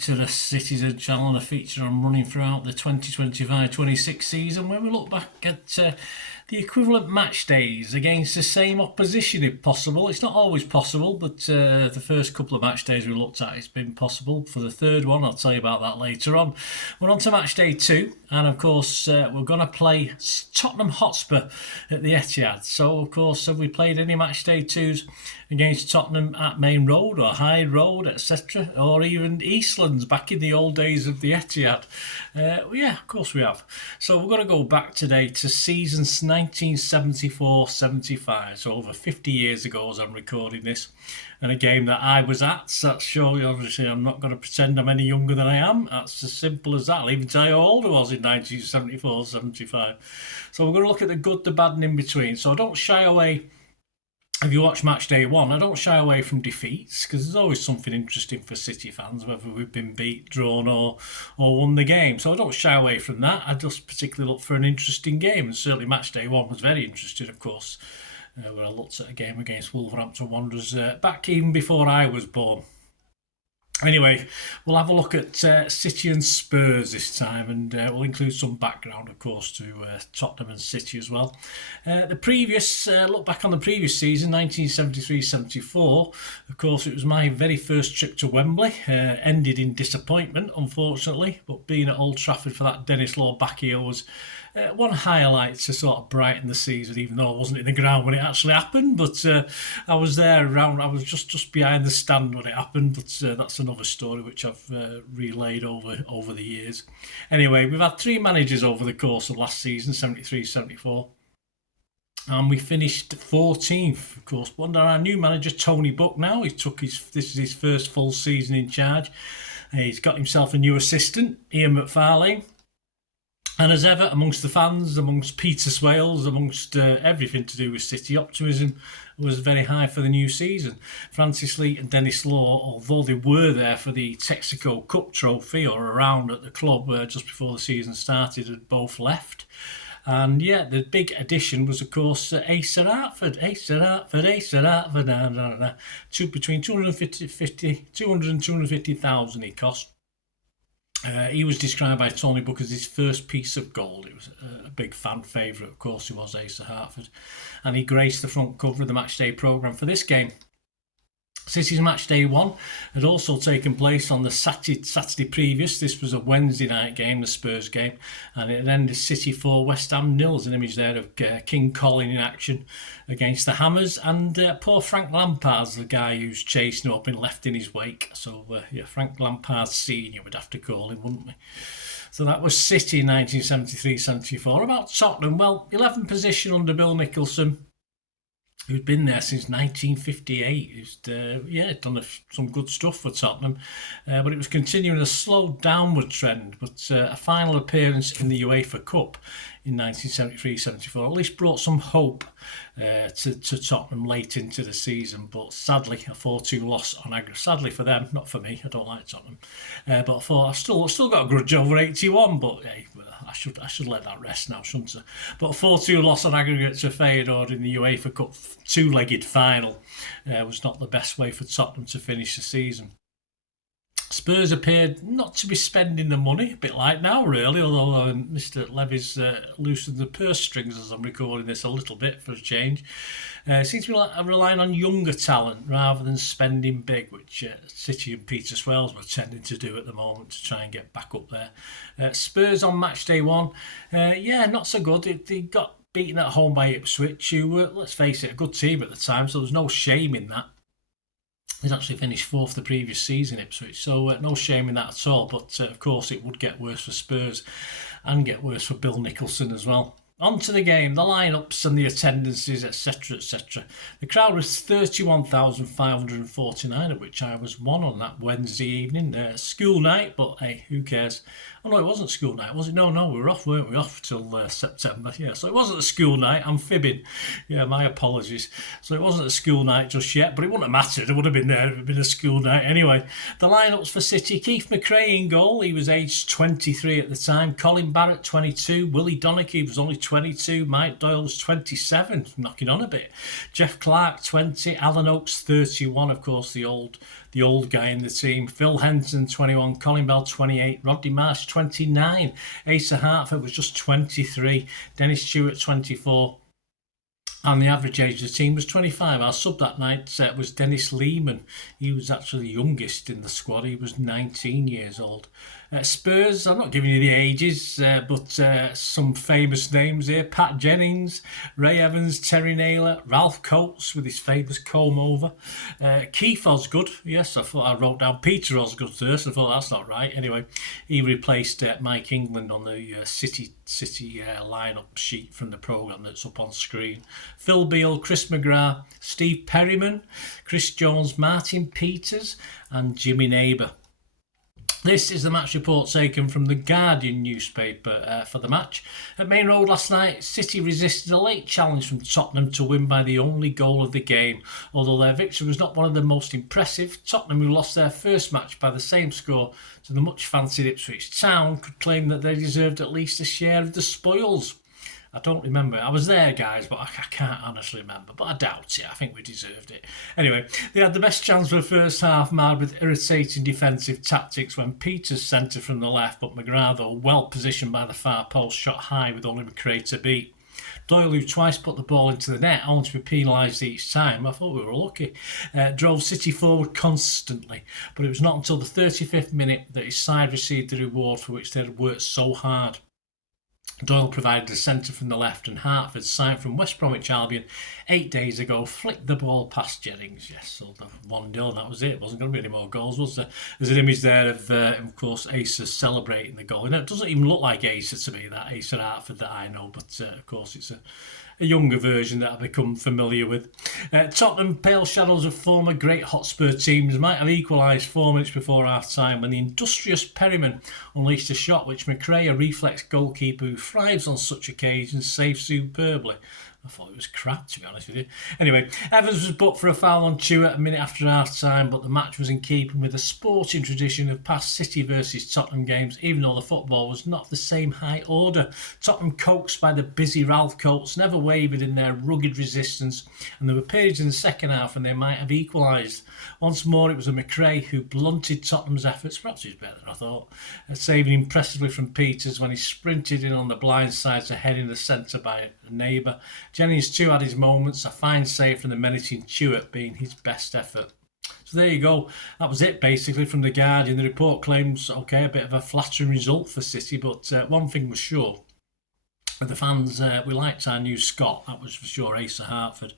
to the Citizen channel and a feature I'm running throughout the 2025-26 season where we look back at the equivalent match days against the same opposition if possible. It's not always possible, but the first couple of match days we looked at, it's been possible. For the third one, I'll tell you about that later on. We're on to match day 2, and of course we're going to play Tottenham Hotspur at the Etihad. So of course, have we played any match day 2s against Tottenham at Main Road or Hyde Road, etc., or even Eastlands back in the old days of the Etihad? Yeah, of course we have. So we're going to go back today to season 1974-75, so over 50 years ago as I'm recording this, and a game that I was at. So that's surely, obviously, I'm not going to pretend I'm any younger than I am. That's as simple as that. I'll even tell you how old I was in 1974-75. So we're going to look at the good, the bad, and in between. So I don't shy away. If you watch match day 1, I don't shy away from defeats because there's always something interesting for City fans, whether we've been beat, drawn or won the game. So I don't shy away from that. I just particularly look for an interesting game, and certainly match day 1 was very interesting, of course, where I looked at a game against Wolverhampton Wanderers back even before I was born. Anyway, we'll have a look at City and Spurs this time, and we'll include some background, of course, to Tottenham and City as well. Look back on the previous season, 1973-74. Of course, it was my very first trip to Wembley. Ended in disappointment, unfortunately, but being at Old Trafford for that Dennis Law back heel was one highlight to sort of brighten the season, even though I wasn't in the ground when it actually happened. But I was there around. I was just behind the stand when it happened. But that's another story which I've relayed over the years. Anyway, we've had 3 managers over the course of last season, 73-74. And we finished 14th, of course, under our new manager, Tony Buck now. This is his first full season in charge. He's got himself a new assistant, Ian McFarlane. And as ever, amongst the fans, amongst Peter Swales, amongst everything to do with City, optimism was very high for the new season. Francis Lee and Dennis Law, although they were there for the Texaco Cup trophy or around at the club just before the season started, had both left. And yeah, the big addition was, of course, Asa Hartford. Between 200 and 250,000 he cost. He was described by Tony Buck as his first piece of gold. It was a big fan favourite, of course, he was, Asa Hartford. And he graced the front cover of the matchday programme for this game. City's match day 1 had also taken place on the Saturday previous. This was a Wednesday night game, the Spurs game, and it ended City 4, West Ham 0. There's an image there of King Colin in action against the Hammers, and poor Frank Lampard's the guy who's chasing up and left in his wake. So Frank Lampard Senior we'd have to call him, wouldn't we? So that was City in 1973-74. About Tottenham, well, 11th position under Bill Nicholson, who'd been there since 1958. He's done some good stuff for Tottenham, but it was continuing a slow downward trend. But a final appearance in the UEFA Cup in 1973-74 at least brought some hope to Tottenham late into the season. But sadly, a 4-2 loss on aggregate. Sadly for them, not for me. I don't like Tottenham, but I thought I've still got a grudge over 81. But hey, I should let that rest now, shouldn't I? But a 4-2 loss on aggregate to Feyenoord in the UEFA Cup 2-legged final was not the best way for Tottenham to finish the season. Spurs appeared not to be spending the money, a bit like now really, although Mr. Levy's loosened the purse strings as I'm recording this a little bit for a change. Seems to be relying on younger talent rather than spending big, which City and Peter Swales were tending to do at the moment to try and get back up there. Spurs on match day 1, not so good. They got beaten at home by Ipswich, who were, let's face it, a good team at the time, so there's no shame in that. He's actually finished 4th the previous season, Ipswich, so no shame in that at all. But of course, it would get worse for Spurs and get worse for Bill Nicholson as well. On to the game, the lineups and the attendances, etc., etc. The crowd was 31,549, of which I was one on that Wednesday evening. School night, but hey, who cares? Oh no, it wasn't school night, was it? No, we were off, weren't we? Off till September. Yeah, so it wasn't a school night. I'm fibbing. Yeah, my apologies. So it wasn't a school night just yet, but it wouldn't have mattered. It would have been there if it had been a school night. Anyway, the lineups for City: Keith McRae in goal. He was aged 23 at the time. Colin Barrett, 22. Willie Donachie was only 22. Mike Doyle was 27, knocking on a bit. Jeff Clark, 20. Alan Oakes, 31. Of course, the old guy in the team. Phil Henson, 21. Colin Bell, 28. Rodney Marsh, 29. Asa Hartford was just 23. Dennis Stewart, 24. And the average age of the team was 25. Our sub that night was Dennis Lehman. He was actually the youngest in the squad. He was 19 years old. Spurs, I'm not giving you the ages, but some famous names here. Pat Jennings, Ray Evans, Terry Naylor, Ralph Coates with his famous comb over. Keith Osgood, yes, I thought I wrote down Peter Osgood first. I thought that's not right. Anyway, he replaced Mike England on the City lineup sheet from the programme that's up on screen. Phil Beale, Chris McGrath, Steve Perryman, Chris Jones, Martin Peters and Jimmy Neighbour. This is the match report taken from the Guardian newspaper for the match. At Main Road last night, City resisted a late challenge from Tottenham to win by the only goal of the game. Although their victory was not one of the most impressive, Tottenham, who lost their first match by the same score to the much fancied Ipswich Town, could claim that they deserved at least a share of the spoils. I don't remember. I was there, guys, but I can't honestly remember. But I doubt it. I think we deserved it. Anyway, they had the best chance for the first half, marred with irritating defensive tactics when Peters centred from the left, but McGrath, though well positioned by the far post, shot high with only McRae to beat. Doyle, who twice put the ball into the net, only to be penalised each time, I thought we were lucky, drove City forward constantly. But it was not until the 35th minute that his side received the reward for which they had worked so hard. Doyle provided a centre from the left, and Hartford, signed from West Bromwich Albion 8 days ago, flicked the ball past Jennings. Yes, so the 1-0, that was it. It wasn't going to be any more goals, was there? There's an image there of course, Asa celebrating the goal. It doesn't even look like Asa to me, that Asa Hartford that I know, but of course it's a younger version that I've become familiar with. Tottenham, pale shadows of former great Hotspur teams, might have equalised 4 minutes before half-time when the industrious Perryman unleashed a shot which McRae, a reflex goalkeeper who thrives on such occasions, saved superbly. I thought it was crap, to be honest with you. Anyway, Evans was booked for a foul on Stewart a minute after half-time, but the match was in keeping with the sporting tradition of past City versus Tottenham games, even though the football was not of the same high order. Tottenham, coaxed by the busy Ralph Coates, never wavered in their rugged resistance, and there were periods in the second half when they might have equalised. Once more, it was a McRae who blunted Tottenham's efforts. Perhaps he was better than I thought, saving impressively from Peters when he sprinted in on the blind side to head in the centre by a neighbour. Jennings too had his moments, a fine save from the menacing Stewart being his best effort. So there you go. That was it basically from the Guardian. The report claims, a bit of a flattering result for City, but one thing was sure. The fans, we liked our new Scot, that was for sure, Asa Hartford.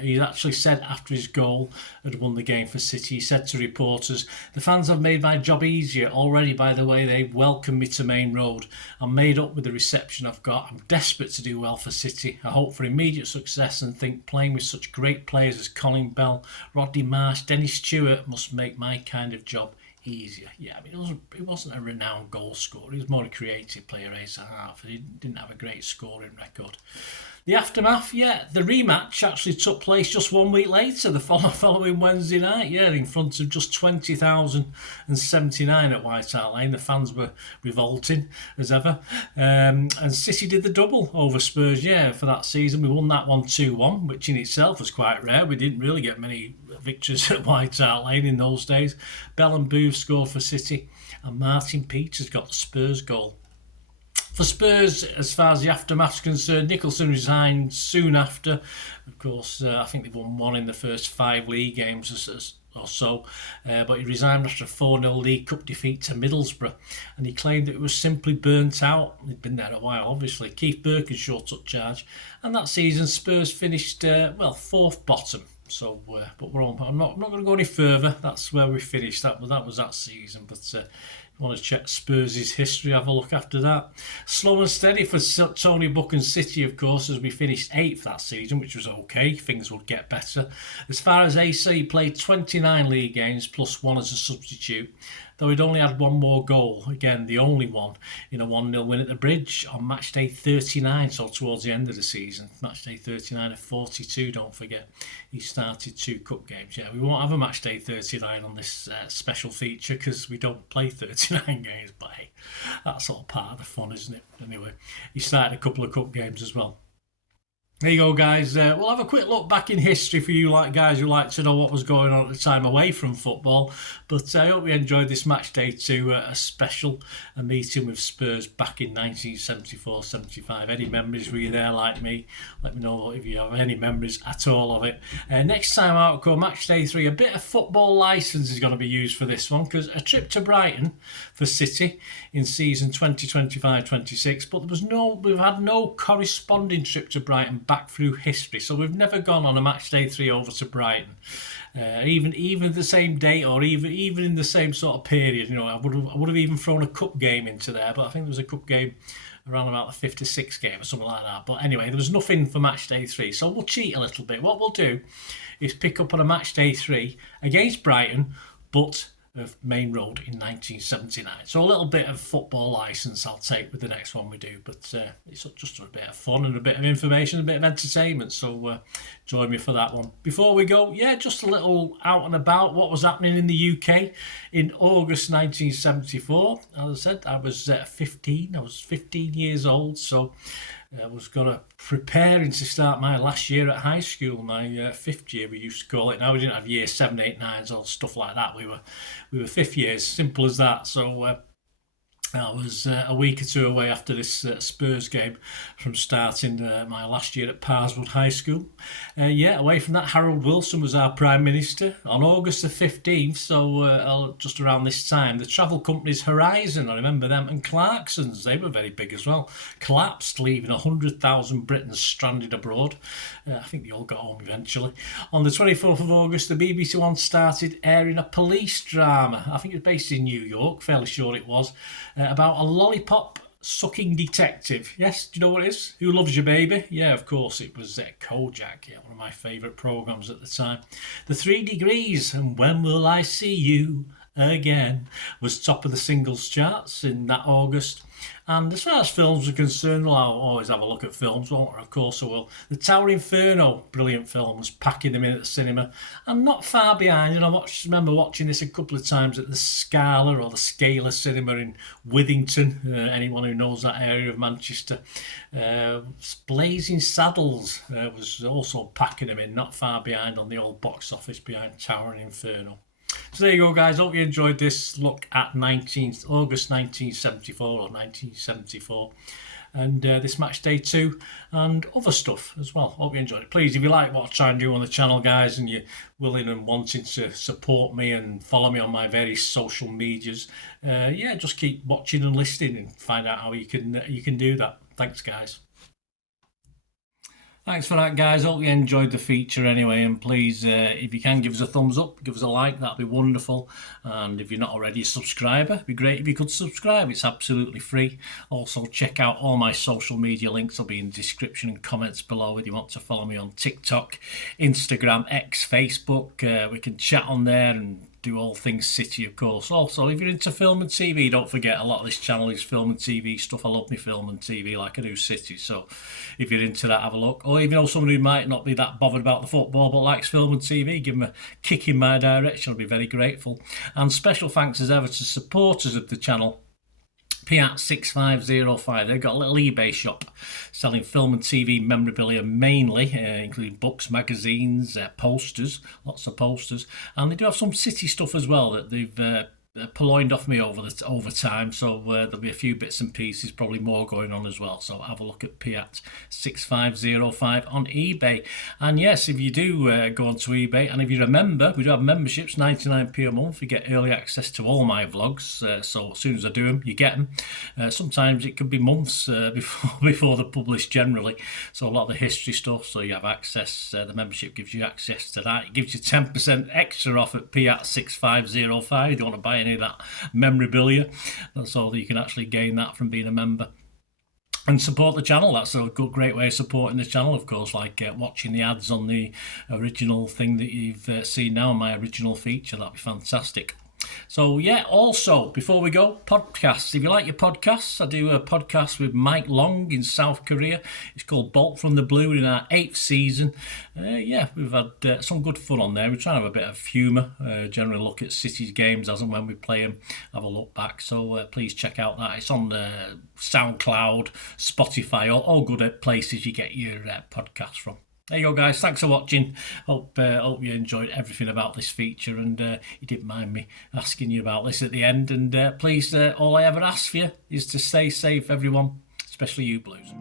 He actually said after his goal had won the game for City, he said to reporters, "The fans have made my job easier already by the way they welcome me to Main Road. I'm made up with the reception I've got. I'm desperate to do well for City. I hope for immediate success and think playing with such great players as Colin Bell, Rodney Marsh, Dennis Stewart must make my kind of job easier." Yeah, I mean, he wasn't a renowned goal scorer. He was more a creative player, Asa Hartford. He didn't have a great scoring record. The aftermath, the rematch actually took place just 1 week later, the following Wednesday night, in front of just 20,079 at White Hart Lane. The fans were revolting, as ever. And City did the double over Spurs, for that season. We won that one 2-1, which in itself was quite rare. We didn't really get many victories at White Hart Lane in those days. Bell and Booth scored for City, and Martin Peters got the Spurs goal. For Spurs, as far as the aftermath is concerned, Nicholson resigned soon after. Of course, I think they won one in the first 5 league games or so, but he resigned after a 4-0 League Cup defeat to Middlesbrough, and he claimed that it was simply burnt out. He'd been there a while, obviously. Keith Birkinshaw took charge, and that season Spurs finished, 4th bottom. So, but I'm not going to go any further. That's where we finished. That was that season, but... if you want to check Spurs' history, have a look after that. Slow and steady for Tony Buck and City, of course, as we finished 8th that season, which was okay. Things would get better. As far as AC, he played 29 league games plus 1 as a substitute. though he'd only had one more goal, again the only one, in a 1-0 win at the Bridge on match day 39, so towards the end of the season. Match day 39 of 42, don't forget. He started 2 cup games. Yeah, we won't have a match day 39 on this special feature because we don't play 39 games, but hey, that's all part of the fun, isn't it? Anyway, he started a couple of cup games as well. There you go, guys. We'll have a quick look back in history for you guys who like to know what was going on at the time away from football. But I hope you enjoyed this match day 2, a special, a meeting with Spurs back in 1974-75. Any memories? Were you there like me? Let me know if you have any memories at all of it. Next time out, match day 3, a bit of football licence is going to be used for this one, because a trip to Brighton for City in season 2025-26, but we've had no corresponding trip to Brighton back through history, so we've never gone on a match day 3 over to Brighton, even the same date, or even in the same sort of period. You know, I would have even thrown a cup game into there, but I think there was a cup game around about the 56 game or something like that. But anyway, there was nothing for match day 3, so we'll cheat a little bit. What we'll do is pick up on a match day 3 against Brighton, but of Main Road in 1979. So a little bit of football licence I'll take with the next one we do, but it's just a bit of fun and a bit of information, a bit of entertainment, so join me for that one. Before we go, just a little out and about what was happening in the UK in August 1974. As I said, I was 15. I was 15 years old, so I was preparing to start my last year at high school, my 5th year we used to call it. Now we didn't have year 7, 8, 9s or stuff like that. We were 5th years, simple as that. So I was a week or 2 away after this Spurs game from starting my last year at Parswood High School. Away from that, Harold Wilson was our Prime Minister on August the 15th, so just around this time. The travel companies Horizon, I remember them, and Clarksons, they were very big as well, collapsed, leaving 100,000 Britons stranded abroad. I think they all got home eventually. On the 24th of August, the BBC One started airing a police drama. I think it was based in New York, fairly sure it was, about a lollipop sucking detective. Yes, do you know what it is? Who Loves Your Baby? Yeah, of course, it was Kojak, one of my favourite programmes at the time. The 3 Degrees and When Will I See You Again was top of the singles charts in that August. And as far as films are concerned, well, I'll always have a look at films, won't I? Of course I will. The Tower Inferno, brilliant film, was packing them in at the cinema. And not far behind, and I remember watching this a couple of times at the Scala or the Scala Cinema in Withington, anyone who knows that area of Manchester. Blazing Saddles was also packing them in, not far behind on the old box office behind Tower and Inferno. So there you go, guys. Hope you enjoyed this look at August 1974 or 1974, and this match day 2 and other stuff as well. Hope you enjoyed it. Please, if you like what I try and do on the channel, guys, and you're willing and wanting to support me and follow me on my various social medias, just keep watching and listening and find out how you can do that. Thanks, guys. Thanks for that, guys. Hope you enjoyed the feature anyway, and please, if you can, give us a thumbs up, give us a like, that'd be wonderful. And if you're not already a subscriber, it'd be great if you could subscribe. It's absolutely free. Also, check out all my social media links. They'll be in the description and comments below if you want to follow me on TikTok, Instagram, X, Facebook. We can chat on there and do all things City, of course. Also, if you're into film and TV, don't forget a lot of this channel is film and TV stuff. I love me film and TV like I do City. So if you're into that, have a look. Or if you know someone who might not be that bothered about the football but likes film and TV, give them a kick in my direction. I'll be very grateful. And special thanks as ever to supporters of the channel. Piat6505, they've got a little eBay shop selling film and TV memorabilia mainly, including books, magazines, posters, lots of posters, and they do have some City stuff as well that they've purloined off me over time, so there'll be a few bits and pieces, probably more going on as well. So have a look at Piat6505 on eBay. And yes, if you do go onto eBay, and if you're a member, we do have memberships, 99p a month. You get early access to all my vlogs, so as soon as I do them, you get them. Sometimes it could be months before they're published generally, so a lot of the history stuff, so you have access. The membership gives you access to that. It gives you 10% extra off at Piat6505 if you want to buy any of that memorabilia. That's all that you can actually gain that from being a member. And support the channel. That's a great way of supporting the channel, of course, like watching the ads on the original thing that you've seen now, my original feature. That'd be fantastic. So yeah, also before we go, podcasts. If you like your podcasts, I do a podcast with Mike Long in South Korea. It's called Bolt from the Blue in our 8th season. Yeah, we've had some good fun on there. We're trying to have a bit of humour, generally look at City's games as and when we play them, have a look back. So please check out that. It's on Soundcloud, Spotify, all good places you get your podcasts from. There you go, guys. Thanks for watching. Hope you enjoyed everything about this feature, and you didn't mind me asking you about this at the end. And please, all I ever ask for you is to stay safe, everyone, especially you Blues.